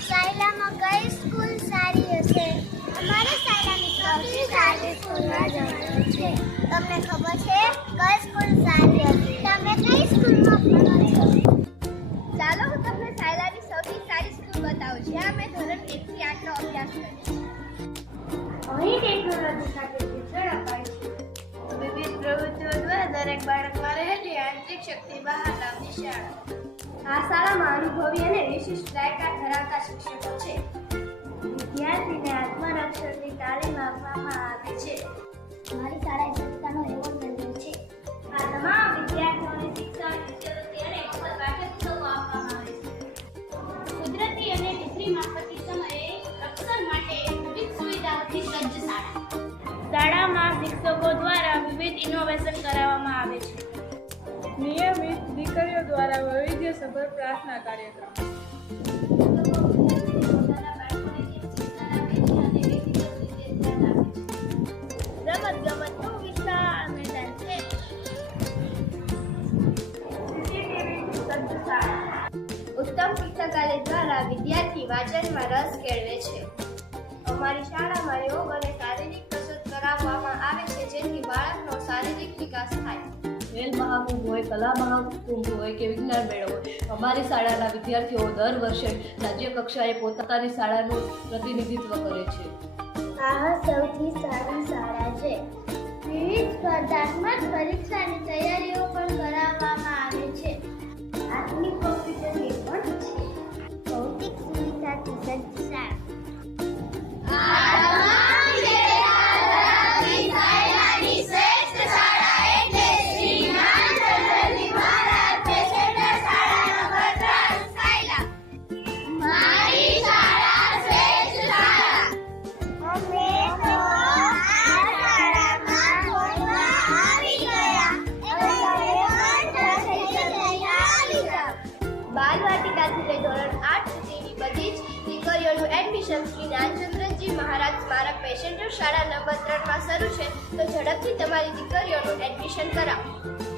સાયલામાં કઈ સ્કૂલ સારી હશે? અમારે સાયલાની સૌથી સારી સ્કૂલમાં જવાનું છે. તમને ખબર છે કઈ સ્કૂલ સારી હતી? તમે કઈ સ્કૂલમાં ચાલો, હું તમને સાયલાની સૌથી સારી સ્કૂલ જ્યાં મેં ધોરણ એક અભ્યાસ કર્યો અહીં ટેકનોલોજી સાથે શિક્ષણ વિવિધ પ્રવૃત્તિઓ દરેક બાળકમાં રહેલી આંતરિક શક્તિ બહાર શાળા આ શાળામાં અનુભવી અને વિશિષ્ટ લાયકાત ધરાવતા શિક્ષકો છે. વિદ્યાર્થીને આત્મરક્ષણની તાલીમ આપવામાં આવે છે. મારી શાળાએ સંસ્થાનો એવોર્ડ મેળવ્યો છે. આ તમામ વિદ્યાર્થીઓને શિક્ષણ શિષ્યવૃત્તિ અને મફત પાઠ્યપુસ્તકો આપવામાં આવે છે. કુદરતી અને ડિગ્રી માફતી સમયે રક્ષણ માટે વિવિધ સુવિધાઓથી સજ્જ શાળા. શાળામાં શિક્ષકો દ્વારા વિવિધ ઇનોવેશન કરાવવામાં આવે છે. નિયમિત દીકરીઓ દ્વારા વૈવિધ્યસભર પ્રાર્થના કાર્યક્રમ. ઉત્તમ પુસ્તકાલય દ્વારા વિદ્યાર્થી વાંચનમાં રસ કેળવે છે. અમારી શાળામાં યોગ ખેલ મહાકુંભ હોય, કલા મહાકુંભ હોય કે વિજ્ઞાન મેળો હોય, અમારી શાળાના વિદ્યાર્થીઓ દર વર્ષે રાજ્ય કક્ષાએ પોતાની શાળાનું પ્રતિનિધિત્વ કરે છે. આ સૌથી સારી શાળા છે. વિવિધ સ્પર્ધાત્મક પરીક્ષાની તૈયારીઓ બાલવાટિકાથી લઈ ધોરણ આઠ સુધીની બધી જ દીકરીઓનું એડમિશન શ્રી જ્ઞાનચંદ્રજી મહારાજ સ્મારક પેસેન્જર શાળા નંબર ત્રણમાં શરૂ છે. તો ઝડપથી તમારી દીકરીઓનું એડમિશન કરાવો.